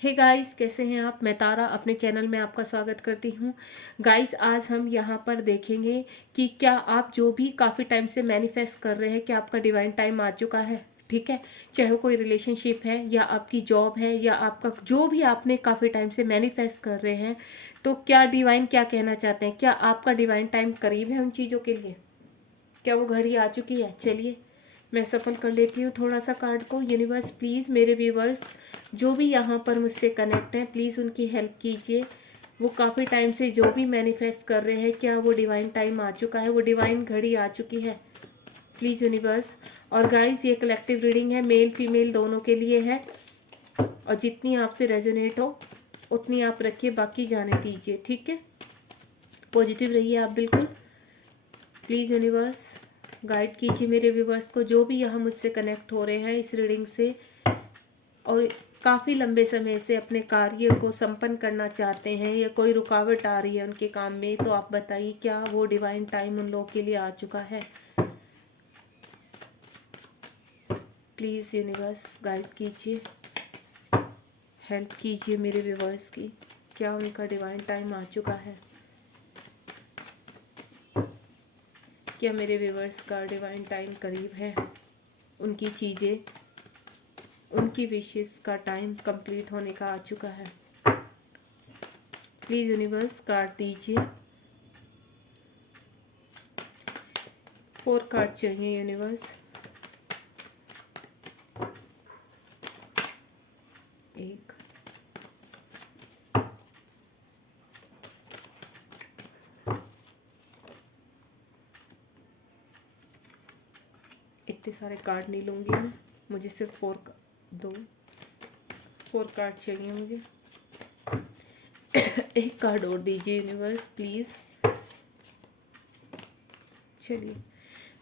Hey guys, कैसे हैं आप। मैं तारा अपने चैनल में आपका स्वागत करती हूँ। गाइस, आज हम यहाँ पर देखेंगे कि क्या आप जो भी काफ़ी टाइम से मैनिफेस्ट कर रहे हैं, क्या आपका डिवाइन टाइम आ चुका है। ठीक है, चाहे कोई रिलेशनशिप है या आपकी जॉब है या आपका जो भी आपने काफ़ी टाइम से मैनिफेस्ट कर रहे हैं, तो क्या डिवाइन क्या कहना चाहते हैं, क्या आपका डिवाइन टाइम करीब है उन चीज़ों के लिए, क्या वो घड़ी आ चुकी है। चलिए मैं सफल कर लेती हूँ थोड़ा सा कार्ड को। यूनिवर्स प्लीज़ मेरे व्यूवर्स जो भी यहाँ पर मुझसे कनेक्ट हैं, प्लीज़ उनकी हेल्प कीजिए। वो काफ़ी टाइम से जो भी मैनिफेस्ट कर रहे हैं, क्या वो डिवाइन टाइम आ चुका है, वो डिवाइन घड़ी आ चुकी है। Please universe. और गाइस, ये कलेक्टिव रीडिंग है, मेल फीमेल दोनों के लिए है, और जितनी आपसे रेजोनेट हो उतनी आप रखिए, बाकी जाने दीजिए। ठीक है, पॉजिटिव रहिए आप बिल्कुल। प्लीज़ यूनिवर्स गाइड कीजिए मेरे व्यूवर्स को जो भी यहाँ मुझसे कनेक्ट हो रहे हैं इस रीडिंग से, और काफ़ी लंबे समय से अपने कार्य को संपन्न करना चाहते हैं या कोई रुकावट आ रही है उनके काम में, तो आप बताइए क्या वो डिवाइन टाइम उन लोगों के लिए आ चुका है। प्लीज़ यूनिवर्स गाइड कीजिए, हेल्प कीजिए मेरे व्यूवर्स की, क्या उनका डिवाइन टाइम आ चुका है, क्या मेरे व्यूवर्स का डिवाइन टाइम करीब है, उनकी चीज़ें, उनकी विशेस का टाइम कंप्लीट होने का आ चुका है। प्लीज़ यूनिवर्स कार्ड दीजिए। 4 कार्ड चाहिए यूनिवर्स। एक, इतने सारे कार्ड नहीं लूँगी मैं, मुझे सिर्फ 4 कार्ड चाहिए मुझे। एक कार्ड और दीजिए यूनिवर्स प्लीज़। चलिए,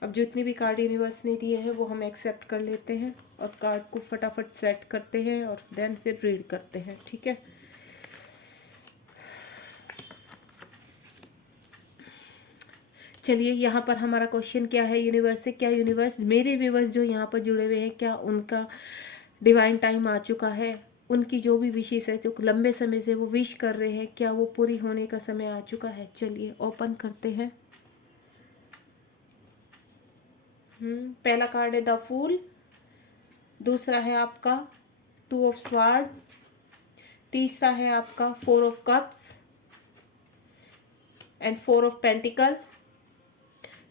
अब जो इतने भी कार्ड यूनिवर्स ने दिए हैं वो हम एक्सेप्ट कर लेते हैं और कार्ड को फटाफट सेट करते हैं और देन फिर रीड करते हैं। ठीक है, चलिए यहाँ पर हमारा क्वेश्चन क्या है यूनिवर्स से। क्या यूनिवर्स मेरे व्यूवर्स जो यहाँ पर जुड़े हुए हैं, क्या उनका डिवाइन टाइम आ चुका है, उनकी जो भी विशेष है जो लंबे समय से वो विश कर रहे हैं, क्या वो पूरी होने का समय आ चुका है। चलिए ओपन करते हैं। पहला कार्ड है द फूल, दूसरा है आपका 2 ऑफ स्वार्ड, तीसरा है आपका 4 of cups and 4 of pentacles,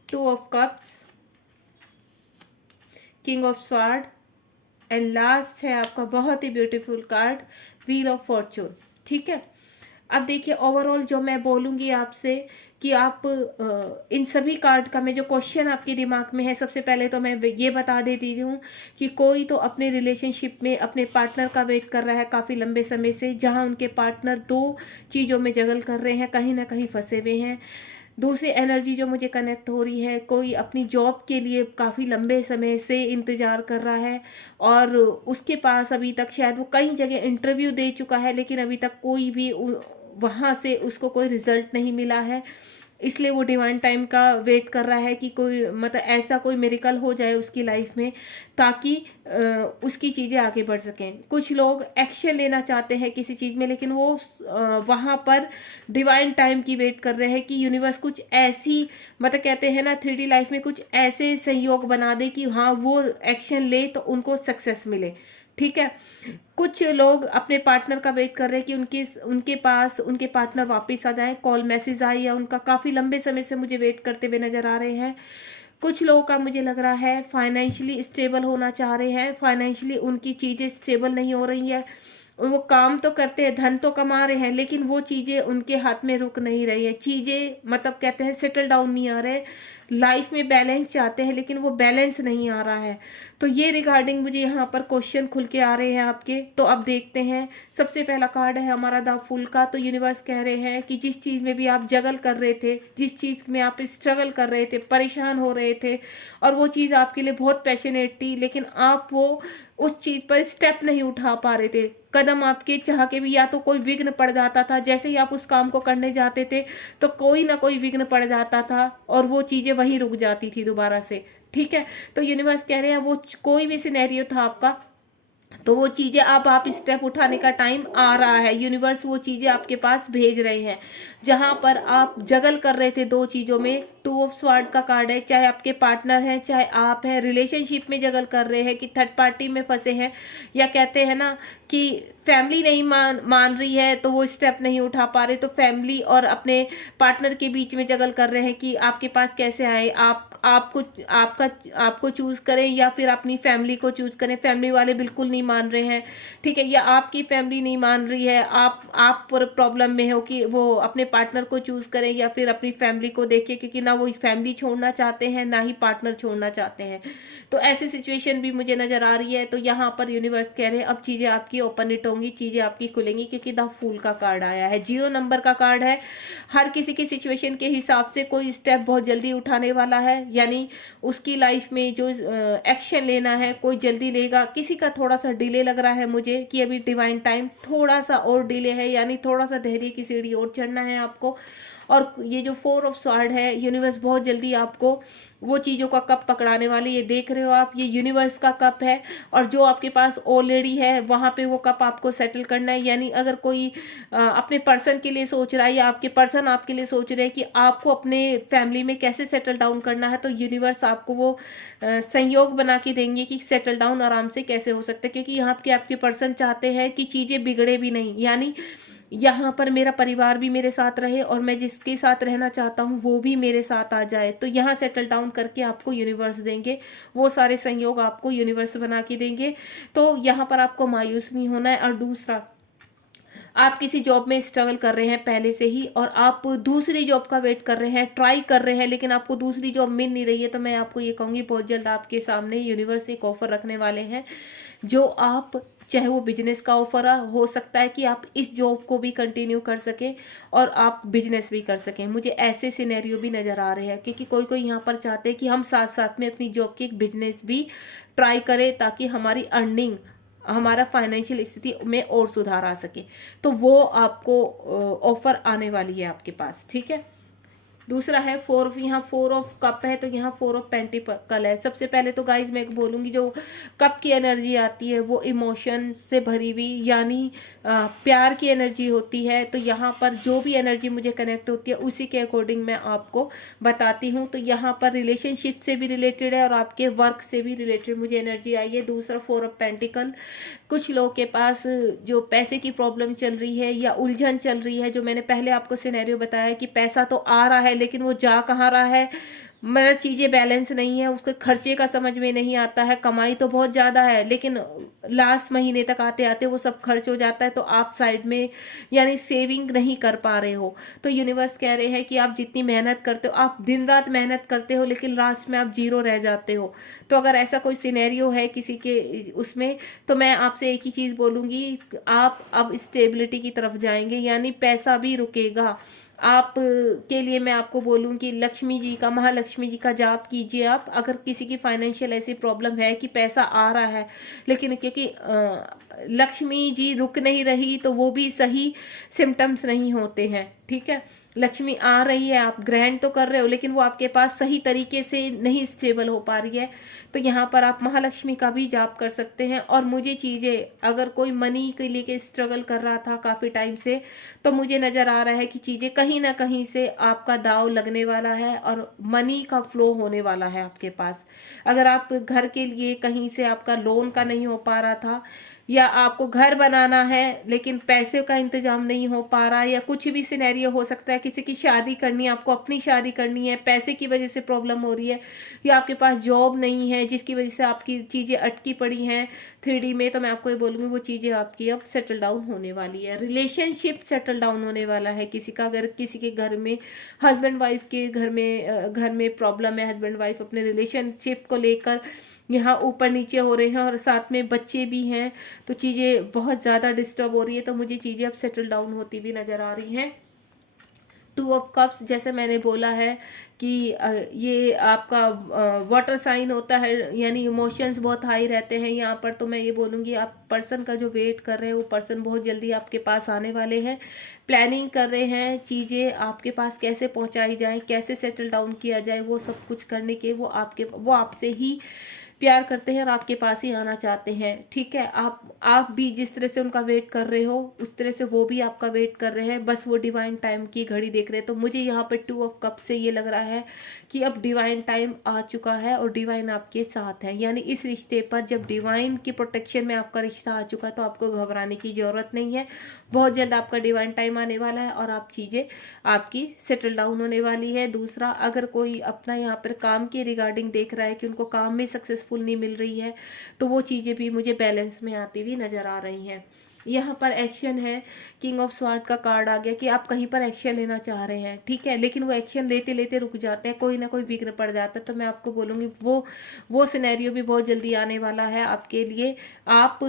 2 of cups, king of sword and last है आपका बहुत ही beautiful card wheel of fortune. ठीक है, अब देखिए ओवरऑल जो मैं बोलूँगी आपसे कि आप इन सभी कार्ड का मैं जो क्वेश्चन आपके दिमाग में है, सबसे पहले तो मैं ये बता देती हूँ कि कोई तो अपने रिलेशनशिप में अपने पार्टनर का वेट कर रहा है काफ़ी लंबे समय से, जहाँ उनके पार्टनर 2 चीज़ों में जगल कर रहे हैं, कहीं ना कहीं फंसे हुए हैं। दूसरी एनर्जी जो मुझे कनेक्ट हो रही है, कोई अपनी जॉब के लिए काफ़ी लंबे समय से इंतज़ार कर रहा है और उसके पास अभी तक शायद वो कई जगह इंटरव्यू दे चुका है, लेकिन अभी तक कोई भी वहाँ से उसको कोई रिजल्ट नहीं मिला है। इसलिए वो डिवाइन टाइम का वेट कर रहा है कि कोई मतलब ऐसा कोई मिरेकल हो जाए उसकी लाइफ में, ताकि उसकी चीज़ें आगे बढ़ सकें। कुछ लोग एक्शन लेना चाहते हैं किसी चीज़ में, लेकिन वो वहाँ पर डिवाइन टाइम की वेट कर रहे हैं कि यूनिवर्स कुछ ऐसी मतलब कहते हैं ना 3D लाइफ में कुछ ऐसे संयोग बना दे कि हाँ वो एक्शन ले तो उनको सक्सेस मिले। ठीक है, कुछ लोग अपने पार्टनर का वेट कर रहे हैं कि उनके उनके पास उनके पार्टनर वापस आ जाए, कॉल मैसेज आए या उनका काफ़ी लंबे समय से मुझे वेट करते हुए नज़र आ रहे हैं। कुछ लोगों का मुझे लग रहा है फाइनेंशियली स्टेबल होना चाह रहे हैं, फाइनेंशियली उनकी चीज़ें स्टेबल नहीं हो रही है। वो काम तो करते हैं, धन तो कमा रहे हैं, लेकिन वो चीज़ें उनके हाथ में रुक नहीं रही है, चीज़ें मतलब कहते हैं सेटल डाउन नहीं आ रहे, लाइफ में बैलेंस चाहते हैं लेकिन वो बैलेंस नहीं आ रहा है। तो ये रिगार्डिंग मुझे यहाँ पर क्वेश्चन खुल के आ रहे हैं आपके। तो अब देखते हैं, सबसे पहला कार्ड है हमारा द फूल का। तो यूनिवर्स कह रहे हैं कि जिस चीज़ में भी आप जगल कर रहे थे, जिस चीज़ में आप स्ट्रगल कर रहे थे, परेशान हो रहे थे और वो चीज़ आपके लिए बहुत पैशनेट थी, लेकिन आप वो उस चीज़ पर स्टेप नहीं उठा पा रहे थे, कदम आपके चाह के भी या तो कोई विघ्न पड़ जाता था, जैसे ही आप उस काम को करने जाते थे तो कोई ना कोई विघ्न पड़ जाता था और वो चीज़ें वहीं रुक जाती थी दोबारा से। ठीक है, तो यूनिवर्स कह रहे हैं वो कोई भी सिनेरियो था आपका, तो वो चीज़ें अब आप स्टेप उठाने का टाइम आ रहा है, यूनिवर्स वो चीज़ें आपके पास भेज रहे हैं। जहां पर आप जगल कर रहे थे दो चीज़ों में, टू ऑफ स्वार्ड का कार्ड है, चाहे आपके पार्टनर हैं चाहे आप हैं, रिलेशनशिप में जगल कर रहे हैं कि थर्ड पार्टी में फंसे हैं, या कहते हैं ना कि फैमिली नहीं मान रही है तो वो स्टेप नहीं उठा पा रहे, तो फैमिली और अपने पार्टनर के बीच में जगल कर रहे हैं कि आपके पास कैसे आए, आपको आपका आपको चूज करें या फिर अपनी फैमिली को चूज करें। फैमिली वाले बिल्कुल नहीं मान रहे हैं, ठीक है, या आपकी फैमिली नहीं मान रही है, आप प्रॉब्लम में हो कि वो अपने पार्टनर को चूज करें या फिर अपनी फैमिली को देखें, क्योंकि ना वो फैमिली छोड़ना चाहते हैं ना ही पार्टनर छोड़ना चाहते हैं। तो ऐसी सिचुएशन भी मुझे नजर आ रही है। तो यहाँ पर यूनिवर्स कह रहे हैं अब चीजें आपकी ओपन इट होंगी, चीजें आपकी खुलेंगी, क्योंकि द फूल का कार्ड आया है, 0 नंबर का कार्ड है। हर किसी की सिचुएशन के हिसाब से कोई स्टेप बहुत जल्दी उठाने वाला है, यानी उसकी लाइफ में जो एक्शन लेना है कोई जल्दी लेगा। किसी का थोड़ा सा डिले लग रहा है मुझे कि अभी डिवाइन टाइम थोड़ा सा और डिले है, यानी थोड़ा सा धैर्य की सीढ़ी और चढ़ना है आपको। और ये जो 4 ऑफ स्वॉर्ड है, यूनिवर्स बहुत जल्दी आपको वो चीज़ों का कप पकड़ाने वाली, ये देख रहे हो आप, ये यूनिवर्स का कप है। और जो आपके पास ऑलरेडी है वहाँ पे वो कप आपको सेटल करना है। यानी अगर कोई अपने पर्सन के लिए सोच रहा है या आपके पर्सन आपके लिए सोच रहे हैं कि आपको अपने फैमिली में कैसे सेटल डाउन करना है, तो यूनिवर्स आपको वो संयोग बना के देंगे कि सेटल डाउन आराम से कैसे हो सकता है। क्योंकि यहाँ के आपके पर्सन चाहते हैं कि चीज़ें बिगड़े भी नहीं, यानी यहाँ पर मेरा परिवार भी मेरे साथ रहे और मैं जिसके साथ रहना चाहता हूँ वो भी मेरे साथ आ जाए। तो यहाँ सेटल डाउन करके आपको यूनिवर्स देंगे, वो सारे संयोग आपको यूनिवर्स बना के देंगे। तो यहाँ पर आपको मायूस नहीं होना है। और दूसरा, आप किसी जॉब में स्ट्रगल कर रहे हैं पहले से ही और आप दूसरी जॉब का वेट कर रहे हैं, ट्राई कर रहे हैं, लेकिन आपको दूसरी जॉब मिल नहीं रही है, तो मैं आपको ये कहूँगी बहुत जल्द आपके सामने यूनिवर्स एक ऑफर रखने वाले हैं, जो आप, चाहे वो बिजनेस का ऑफर हो सकता है कि आप इस जॉब को भी कंटिन्यू कर सकें और आप बिजनेस भी कर सकें। मुझे ऐसे सिनेरियो भी नज़र आ रहे हैं, क्योंकि कोई कोई यहाँ पर चाहते हैं कि हम साथ साथ में अपनी जॉब की एक बिजनेस भी ट्राई करें, ताकि हमारी अर्निंग, हमारा फाइनेंशियल स्थिति में और सुधार आ सके। तो वो आपको ऑफर आने वाली है आपके पास, ठीक है। दूसरा है फोर, यहाँ 4 ऑफ कप है, तो यहाँ 4 ऑफ पेंटिकल है। सबसे पहले तो गाइज मैं बोलूँगी जो कप की एनर्जी आती है वो इमोशन से भरी हुई, यानी प्यार की एनर्जी होती है। तो यहाँ पर जो भी एनर्जी मुझे कनेक्ट होती है उसी के अकॉर्डिंग मैं आपको बताती हूँ। तो यहाँ पर रिलेशनशिप से भी रिलेटेड है और आपके वर्क से भी रिलेटेड मुझे एनर्जी आई है। दूसरा 4 ऑफ पेंटिकल, कुछ लोगों के पास जो पैसे की प्रॉब्लम चल रही है या उलझन चल रही है, जो मैंने पहले आपको सिनेरियो बताया कि पैसा तो आ रहा है लेकिन वो जा कहाँ रहा है, मतलब चीज़ें बैलेंस नहीं है, उसके खर्चे का समझ में नहीं आता है, कमाई तो बहुत ज़्यादा है लेकिन लास्ट महीने तक आते आते वो सब खर्च हो जाता है, तो आप साइड में यानी सेविंग नहीं कर पा रहे हो। तो यूनिवर्स कह रहे हैं कि आप जितनी मेहनत करते हो, आप दिन रात मेहनत करते हो लेकिन लास्ट में आप जीरो रह जाते हो। तो अगर ऐसा कोई सिनेरियो है किसी के उसमें, तो मैं आपसे एक ही चीज़ बोलूँगी, आप अब स्टेबिलिटी की तरफ जाएंगे, यानी पैसा भी रुकेगा। आप के लिए मैं आपको बोलूं कि लक्ष्मी जी का, महालक्ष्मी जी का जाप कीजिए आप। अगर किसी की फाइनेंशियल ऐसी प्रॉब्लम है कि पैसा आ रहा है लेकिन क्योंकि लक्ष्मी जी रुक नहीं रही, तो वो भी सही सिम्टम्स नहीं होते हैं, ठीक है। लक्ष्मी आ रही है, आप ग्रहण तो कर रहे हो लेकिन वो आपके पास सही तरीके से नहीं स्टेबल हो पा रही है। तो यहाँ पर आप महालक्ष्मी का भी जाप कर सकते हैं। और मुझे चीज़ें, अगर कोई मनी के लिए स्ट्रगल कर रहा था काफ़ी टाइम से, तो मुझे नज़र आ रहा है कि चीज़ें कहीं ना कहीं से आपका दाव लगने वाला है और मनी का फ्लो होने वाला है आपके पास। अगर आप घर के लिए कहीं से आपका लोन का नहीं हो पा रहा था, या आपको घर बनाना है लेकिन पैसे का इंतजाम नहीं हो पा रहा, या कुछ भी सिनेरियो हो सकता है, किसी की शादी करनी है, आपको अपनी शादी करनी है, पैसे की वजह से प्रॉब्लम हो रही है, या आपके पास जॉब नहीं है जिसकी वजह से आपकी चीज़ें अटकी पड़ी हैं 3D में, तो मैं आपको ये बोलूँगी वो चीज़ें आपकी अब सेटल डाउन होने वाली है। रिलेशनशिप सेटल डाउन होने वाला है किसी का। अगर किसी के घर में हस्बैंड वाइफ के घर में प्रॉब्लम है, हस्बैंड वाइफ अपने रिलेशनशिप को लेकर यहाँ ऊपर नीचे हो रहे हैं और साथ में बच्चे भी हैं, तो चीज़ें बहुत ज़्यादा डिस्टर्ब हो रही है, तो मुझे चीज़ें अब सेटल डाउन होती भी नज़र आ रही हैं। 2 ऑफ कप्स, जैसे मैंने बोला है कि ये आपका वाटर साइन होता है, यानी इमोशंस बहुत हाई रहते हैं यहाँ पर। तो मैं ये बोलूँगी आप पर्सन का जो वेट कर रहे हैं वो पर्सन बहुत जल्दी आपके पास आने वाले हैं। प्लानिंग कर रहे हैं चीज़ें आपके पास कैसे पहुँचाई जाए, कैसे सेटल डाउन किया जाए, वो सब कुछ करने के वो आपसे ही प्यार करते हैं और आपके पास ही आना चाहते हैं। ठीक है, आप भी जिस तरह से उनका वेट कर रहे हो उस तरह से वो भी आपका वेट कर रहे हैं, बस वो डिवाइन टाइम की घड़ी देख रहे हैं। तो मुझे यहाँ पे 2 ऑफ कप से ये लग रहा है कि अब डिवाइन टाइम आ चुका है और डिवाइन आपके साथ है। यानी इस रिश्ते पर जब डिवाइन की प्रोटेक्शन में आपका रिश्ता आ चुका है तो आपको घबराने की ज़रूरत नहीं है। बहुत जल्द आपका डिवाइन टाइम आने वाला है और आप चीज़ें आपकी सेटल डाउन होने वाली है। दूसरा, अगर कोई अपना यहाँ पर काम के रिगार्डिंग देख रहा है कि उनको काम में सक्सेसफुल नहीं मिल रही है, तो वो चीज़ें भी मुझे बैलेंस में आती हुई नज़र आ रही हैं। यहाँ पर एक्शन है, किंग ऑफ स्वॉर्ड का कार्ड आ गया कि आप कहीं पर एक्शन लेना चाह रहे हैं। ठीक है, लेकिन वो एक्शन लेते लेते रुक जाते हैं, कोई ना कोई विघ्न पड़ जाता है। तो मैं आपको बोलूँगी वो सिनेरियो भी बहुत जल्दी आने वाला है आपके लिए। आप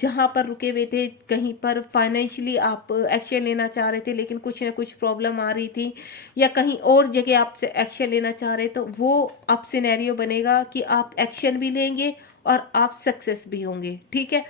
जहाँ पर रुके हुए थे, कहीं पर फाइनेंशियली आप एक्शन लेना चाह रहे थे लेकिन कुछ ना कुछ प्रॉब्लम आ रही थी, या कहीं और जगह आप एक्शन लेना चाह रहे, तो वो अब सिनेरियो बनेगा कि आप एक्शन भी लेंगे और आप सक्सेस भी होंगे। ठीक है,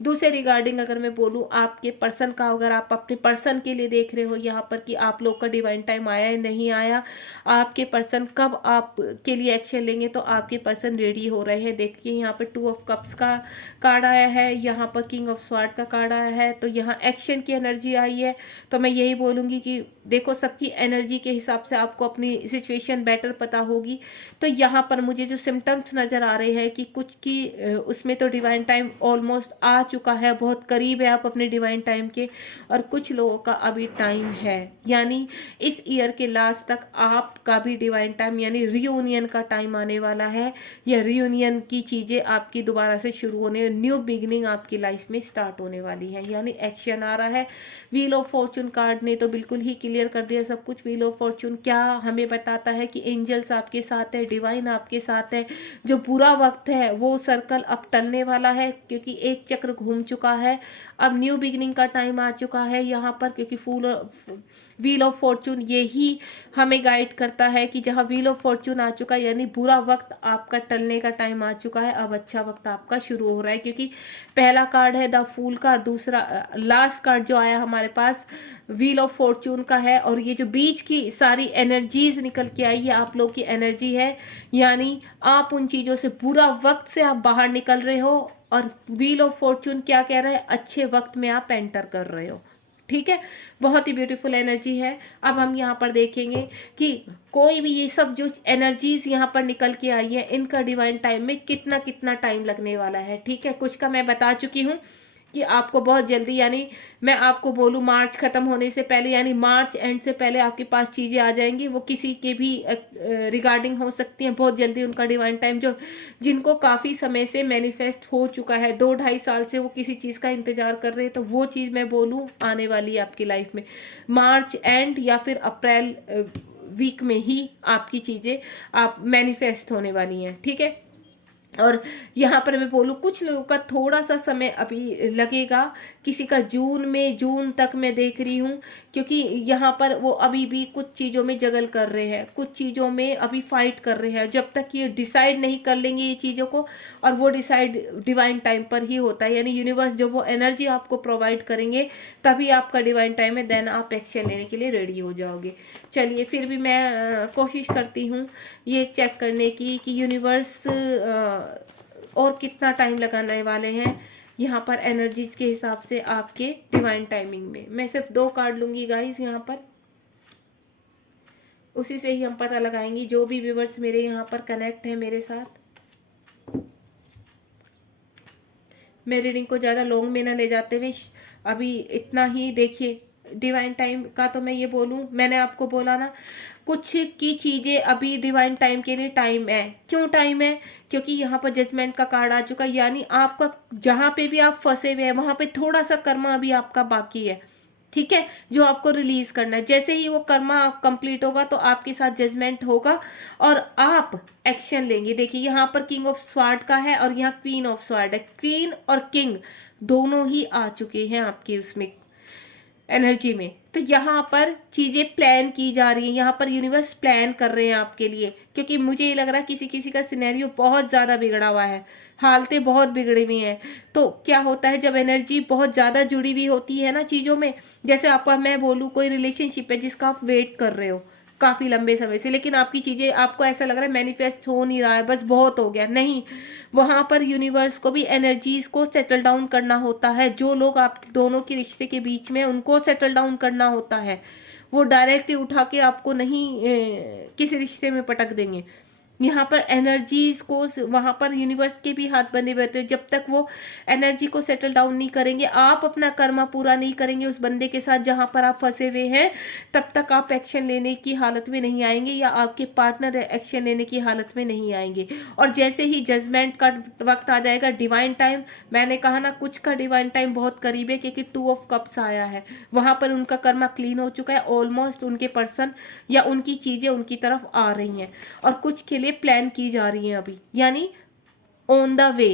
दूसरे रिगार्डिंग अगर मैं बोलूँ आपके पर्सन का, अगर आप अपने पर्सन के लिए देख रहे हो यहाँ पर कि आप लोग का डिवाइन टाइम आया है नहीं आया, आपके पर्सन कब आप के लिए एक्शन लेंगे, तो आपके पर्सन रेडी हो रहे हैं। देखिए यहाँ पर 2 ऑफ कप्स का कार्ड आया है, यहाँ पर किंग ऑफ स्वॉर्ड का कार्ड आया है, तो यहाँ एक्शन की एनर्जी आई है। तो मैं यही बोलूँगी कि देखो, सबकी एनर्जी के हिसाब से आपको अपनी सिचुएशन बेटर पता होगी। तो यहाँ पर मुझे जो सिम्टम्स नज़र आ रहे हैं कि कुछ की उसमें तो डिवाइन टाइम ऑलमोस्ट आ चुका है, बहुत करीब है आप अपने डिवाइन टाइम के, और कुछ लोगों का अभी टाइम है। यानी इस ईयर के लास्ट तक आपका भी डिवाइन टाइम यानी रियूनियन का टाइम आने वाला है, या रियूनियन की चीज़ें आपकी दोबारा से शुरू होने, न्यू बिगनिंग आपकी लाइफ में स्टार्ट होने वाली है। यानी एक्शन आ रहा है। व्हील ऑफ फॉर्चून कार्ड ने तो बिल्कुल ही क्लियर कर दिया सब कुछ। व्हील ऑफ फॉर्चून क्या हमें बताता है कि एंजल्स आपके साथ है, डिवाइन आपके साथ है। जो बुरा वक्त है वो सर्कल अब टलने वाला है, क्योंकि एक चक्र घूम चुका है। अब न्यू बिगिनिंग का टाइम आ चुका है यहाँ पर, क्योंकि व्हील ऑफ फॉर्चून यही हमें गाइड करता है कि जहाँ व्हील ऑफ फॉर्चून आ चुका है यानी बुरा वक्त आपका टलने का टाइम आ चुका है, अब अच्छा वक्त आपका शुरू हो रहा है। क्योंकि पहला कार्ड है द फूल का, दूसरा लास्ट कार्ड जो आया हमारे पास व्हील ऑफ फॉर्चून का है, और ये जो बीच की सारी एनर्जीज निकल के आई है आप लोग की एनर्जी है। यानी आप उन चीज़ों से, बुरा वक्त से आप बाहर निकल रहे हो, और व्हील ऑफ फॉर्चून क्या कह रहा है, अच्छे वक्त में आप एंटर कर रहे हो। ठीक है, बहुत ही ब्यूटीफुल एनर्जी है। अब हम यहाँ पर देखेंगे कि कोई भी ये सब जो एनर्जीज यहाँ पर निकल के आई है, इनका डिवाइन टाइम में कितना कितना टाइम लगने वाला है। ठीक है, कुछ का मैं बता चुकी हूँ कि आपको बहुत जल्दी, यानी मैं आपको बोलूँ मार्च ख़त्म होने से पहले, यानी मार्च एंड से पहले आपके पास चीज़ें आ जाएंगी। वो किसी के भी रिगार्डिंग हो सकती हैं बहुत जल्दी, उनका डिवाइन टाइम जो जिनको काफ़ी समय से मैनिफेस्ट हो चुका है, 2-2.5 साल से वो किसी चीज़ का इंतज़ार कर रहे हैं, तो वो चीज़ मैं बोलूँ आने वाली है आपकी लाइफ में मार्च एंड या फिर अप्रैल वीक में ही आपकी चीज़ें आप मैनिफेस्ट होने वाली हैं। ठीक है, और यहाँ पर मैं बोलूँ कुछ लोगों का थोड़ा सा समय अभी लगेगा, किसी का जून तक मैं देख रही हूँ, क्योंकि यहाँ पर वो अभी भी कुछ चीज़ों में जगल कर रहे हैं, कुछ चीज़ों में अभी फाइट कर रहे हैं। जब तक ये डिसाइड नहीं कर लेंगे ये चीज़ों को, और वो डिसाइड डिवाइन टाइम पर ही होता है, यानी यूनिवर्स जो वो एनर्जी आपको प्रोवाइड करेंगे तभी आपका डिवाइन टाइम है, देन आप एक्शन लेने के लिए रेडी हो जाओगे। चलिए, फिर भी मैं कोशिश करती हूँ ये चेक करने की कि यूनिवर्स और कितना टाइम लगाने वाले हैं यहाँ पर एनर्जीज के हिसाब से आपके डिवाइन टाइमिंग में। मैं सिर्फ 2 कार्ड लूँगी गाइस यहाँ पर, उसी से ही हम पता लगाएंगे। जो भी व्यूवर्स मेरे यहाँ पर कनेक्ट है मेरे साथ, मैं रीडिंग को ज़्यादा लॉन्ग में ना ले जाते हुए अभी इतना ही देखिए। डिवाइन टाइम का तो मैं ये बोलूँ, मैंने आपको बोला ना कुछ की चीज़ें अभी डिवाइन टाइम के लिए टाइम है। क्यों टाइम है? क्योंकि यहाँ पर जजमेंट का कार्ड आ चुका है, यानी आपका जहाँ पे भी आप फंसे हुए हैं वहाँ पे थोड़ा सा कर्मा अभी आपका बाकी है। ठीक है, जो आपको रिलीज करना है। जैसे ही वो कर्मा कंप्लीट होगा तो आपके साथ जजमेंट होगा और आप एक्शन लेंगे। देखिए यहाँ पर किंग ऑफ स्वॉर्ड का है और यहाँ क्वीन ऑफ स्वॉर्ड है। क्वीन और किंग दोनों ही आ चुके हैं आपके उसमें एनर्जी में। तो यहाँ पर चीज़ें प्लान की जा रही हैं, यहाँ पर यूनिवर्स प्लान कर रहे हैं आपके लिए, क्योंकि मुझे ये लग रहा है किसी किसी का सिनेरियो बहुत ज़्यादा बिगड़ा हुआ है, हालतें बहुत बिगड़ी हुई हैं। तो क्या होता है जब एनर्जी बहुत ज़्यादा जुड़ी हुई होती है ना चीज़ों में, जैसे आपका मैं बोलूँ कोई रिलेशनशिप है जिसका आप वेट कर रहे हो, काफ़ी लंबे समय से, लेकिन आपकी चीज़ें, आपको ऐसा लग रहा है मैनिफेस्ट हो नहीं रहा है, बस बहुत हो गया। नहीं, वहाँ पर यूनिवर्स को भी एनर्जीज को सेटल डाउन करना होता है। जो लोग आप दोनों के रिश्ते के बीच में, उनको सेटल डाउन करना होता है। वो डायरेक्ट ही उठा के आपको नहीं किसी रिश्ते में पटक देंगे। यहाँ पर एनर्जीज को, वहाँ पर यूनिवर्स के भी हाथ बने हुए होते हैं। जब तक वो एनर्जी को सेटल डाउन नहीं करेंगे, आप अपना कर्मा पूरा नहीं करेंगे उस बंदे के साथ जहाँ पर आप फंसे हुए हैं, तब तक आप एक्शन लेने की हालत में नहीं आएंगे, या आपके पार्टनर एक्शन लेने की हालत में नहीं आएंगे। और जैसे ही जजमेंट का वक्त आ जाएगा, डिवाइन टाइम, मैंने कहा ना कुछ का डिवाइन टाइम बहुत करीब है, क्योंकि 2 ऑफ कप्स आया है। वहाँ पर उनका कर्मा क्लीन हो चुका है, ऑलमोस्ट उनके पर्सन या उनकी चीज़ें उनकी तरफ आ रही हैं, और कुछ के लिए प्लान की जा रही हैं अभी, यानी ऑन द वे।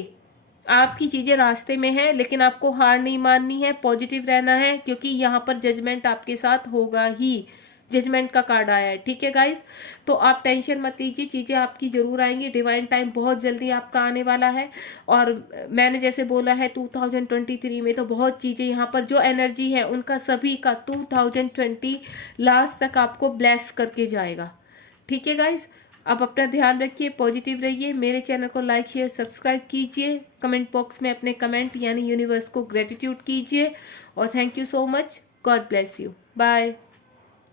आपकी चीज़ें रास्ते में है, लेकिन आपको हार नहीं माननी है, पॉजिटिव रहना है, क्योंकि यहाँ पर जजमेंट आपके साथ होगा ही। जजमेंट का कार्ड आया है, ठीक है गाइस। तो आप टेंशन मत लीजिए, चीज़ें आपकी जरूर आएंगी। डिवाइन टाइम बहुत जल्दी आपका आने वाला है। और मैंने जैसे बोला है 2023 में तो बहुत चीज़ें यहाँ पर जो एनर्जी है उनका सभी का 2020 लास्ट तक आपको ब्लेस करके जाएगा, ठीक है गाइस। आप अपना ध्यान रखिए, पॉजिटिव रहिए। मेरे चैनल को लाइक शेयर सब्सक्राइब कीजिए। कमेंट बॉक्स में अपने कमेंट यानी यूनिवर्स को ग्रेटिट्यूड कीजिए। और thank you so much. God bless you. Bye.